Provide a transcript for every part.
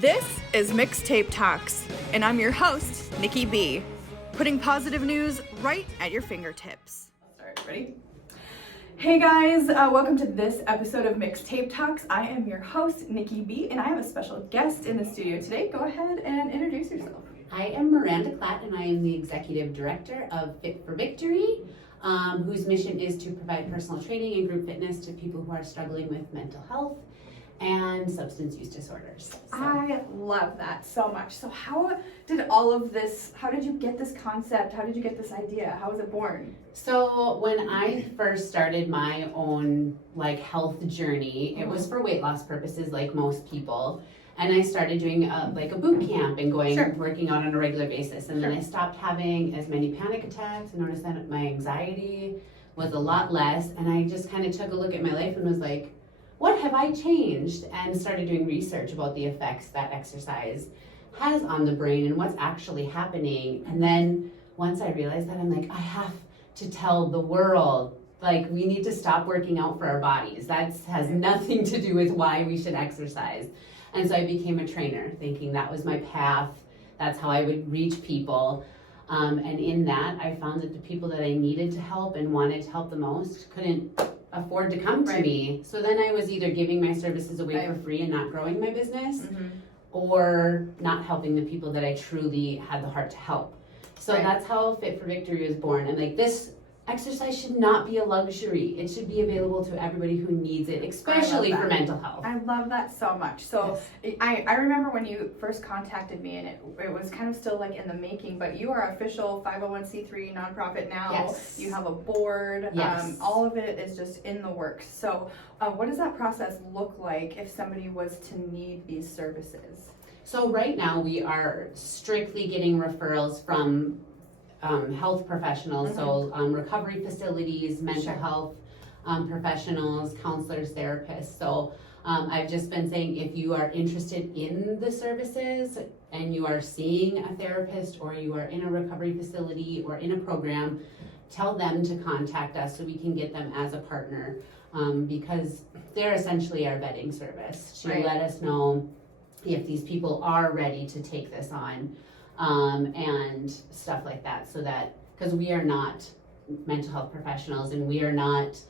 This is Mixtape Talks, and I'm your host, Nikki B, putting positive news right at your fingertips. All right, ready? Hey guys, welcome to this episode of Mixtape Talks. I am your host, Nikki B, and I have a special guest in the studio today. Go ahead and introduce yourself. I am Miranda Klatt, and I am the Executive Director of Fit for Victory, whose mission is to provide personal training and group fitness to people who are struggling with mental health and substance use disorders. So. I love that so much. So how did you get this concept? How did you get this idea? How was it born? So when I first started my own health journey, it was for weight loss purposes like most people. And I started doing a boot camp and working out on a regular basis. And then I stopped having as many panic attacks. I noticed that my anxiety was a lot less. And I just kind of took a look at my life and was like, what have I changed? And started doing research about the effects that exercise has on the brain and what's actually happening. And then once I realized that, I'm like, I have to tell the world, we need to stop working out for our bodies. That has nothing to do with why we should exercise. And so I became a trainer, thinking that was my path. That's how I would reach people. And in that, I found that the people that I needed to help and wanted to help the most couldn't afford to come to me. So then I was either giving my services away for free and not growing my business, or not helping the people that I truly had the heart to help. So that's how Fit for Victory was born. And this exercise should not be a luxury. It should be available to everybody who needs it, especially for mental health. I love that so much. So yes. I remember when you first contacted me, and it was kind of still in the making, but you are official 501c3 nonprofit now. Yes. You have a board. Yes. All of it is just in the works. So what does that process look like if somebody was to need these services? So right now we are strictly getting referrals from health professionals, so recovery facilities, mental health professionals, counselors, therapists. So I've just been saying, if you are interested in the services and you are seeing a therapist, or you are in a recovery facility or in a program, tell them to contact us so we can get them as a partner, because they're essentially our vetting service to let us know if these people are ready to take this on. And stuff like that, so that, because we are not mental health professionals and we are not,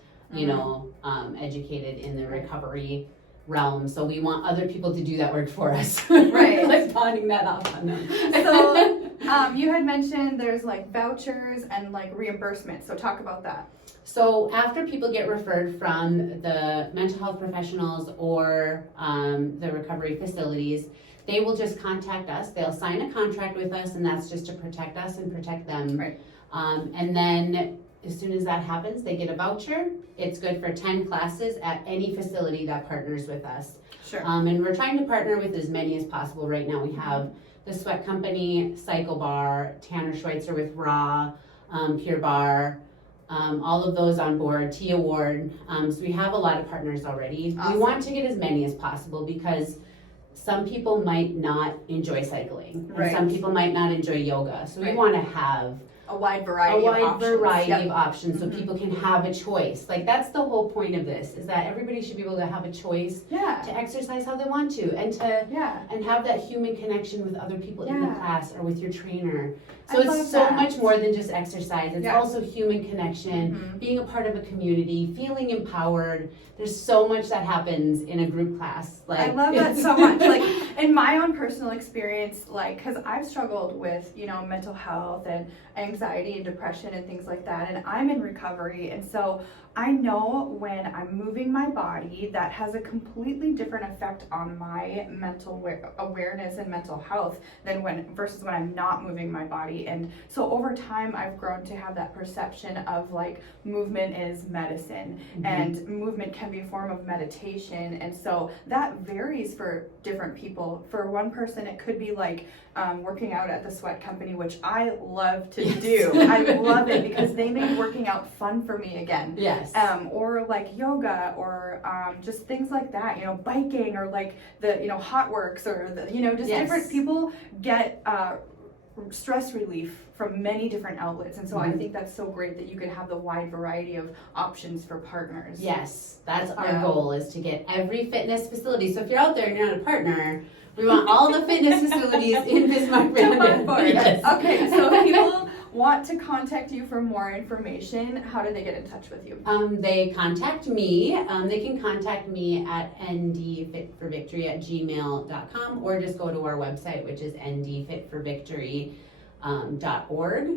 educated in the recovery realm, so we want other people to do that work for us. Right. Pawning that off on them. So you had mentioned there's vouchers and reimbursement, so talk about that. So after people get referred from the mental health professionals or the recovery facilities, they will just contact us. They'll sign a contract with us, and that's just to protect us and protect them. Right. And then as soon as that happens, they get a voucher. It's good for 10 classes at any facility that partners with us. Sure. And we're trying to partner with as many as possible. Right now we have the Sweat Company, Cycle Bar, Tanner Schweitzer with Raw, Pure Bar, all of those on board, Tia Ward. So we have a lot of partners already. Awesome. We want to get as many as possible, because some people might not enjoy cycling, and some people might not enjoy yoga. So we want to have a wide variety of options so people can have a choice. That's the whole point of this, is that everybody should be able to have a choice to exercise how they want to, and and have that human connection with other people in the class or with your trainer. So it's so much more than just exercise. It's also human connection, being a part of a community, feeling empowered. There's so much that happens in a group class. I love that so much. In my own personal experience, because I've struggled with, mental health and anxiety and depression and things like that, and I'm in recovery, and so I know when I'm moving my body, that has a completely different effect on my mental awareness and mental health versus when I'm not moving my body. And so over time, I've grown to have that perception of movement is medicine, and movement can be a form of meditation. And so that varies for different people. For one person, it could be working out at the Sweat Company, which I love to do. I love it because they make working out fun for me again. Yes. Or yoga, or just things like that, biking, or the hot works, or different people get stress relief from many different outlets. And so I think that's so great that you can have the wide variety of options for partners. Yes, that's our goal, is to get every fitness facility. So if you're out there and you're not a partner, We want all the fitness facilities in Bismarck Mandan. Yes. Okay, so if people want to contact you for more information, how do they get in touch with you? They contact me. They can contact me at ndfitforvictory@gmail.com or just go to our website, which is ndfitforvictory.org.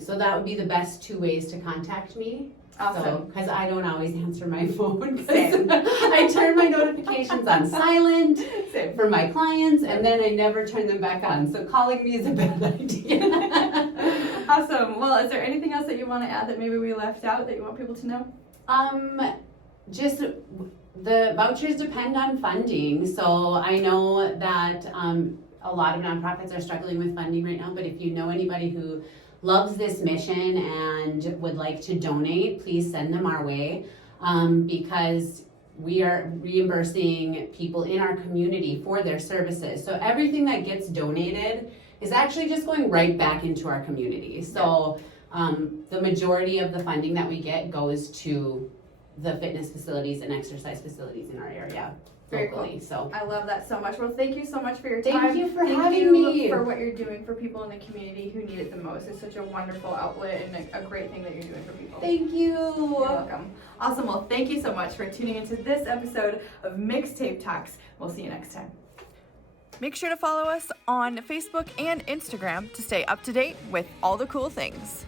So that would be the best two ways to contact me. Awesome. Because I don't always answer my phone. Same. I turn my notifications on silent Same. for my clients, and then I never turn them back on. So calling me is a bad idea. Awesome. Well, is there anything else that you want to add that maybe we left out that you want people to know? Just the vouchers depend on funding. So I know that a lot of nonprofits are struggling with funding right now, but if you know anybody who loves this mission and would like to donate, please send them our way, because we are reimbursing people in our community for their services. So everything that gets donated is actually just going right back into our community. So the majority of the funding that we get goes to the fitness facilities and exercise facilities in our area. Very locally. cool. So I love that so much. Well, thank you so much for your time. Thank you for having you me. for what you're doing for people in the community who need it the most. It's such a wonderful outlet and a great thing that you're doing for people. Thank you. You're welcome. Awesome. Well, thank you so much for tuning into this episode of Mixtape Talks. We'll see you next time. Make sure to follow us on Facebook and Instagram to stay up to date with all the cool things.